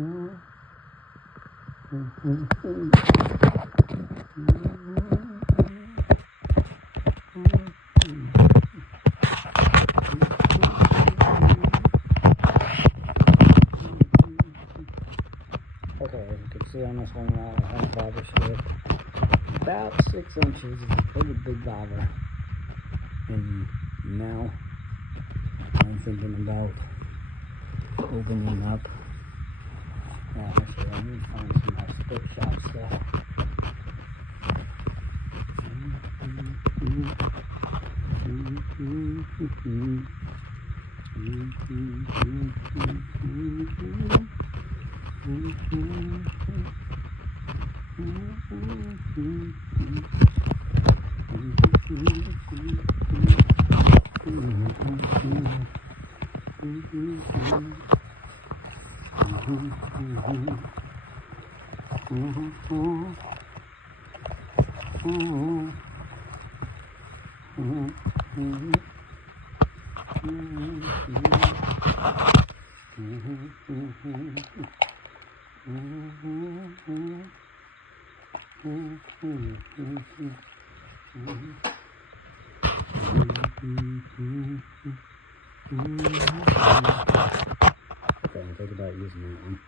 Okay, as you can see on this one, I have a bobber strip. About 6 inches. It's a pretty big bobber. And now I'm thinking about opening up. Actually, I need to find some nice stick shop stuff. Okay, I'm thinking about using that one.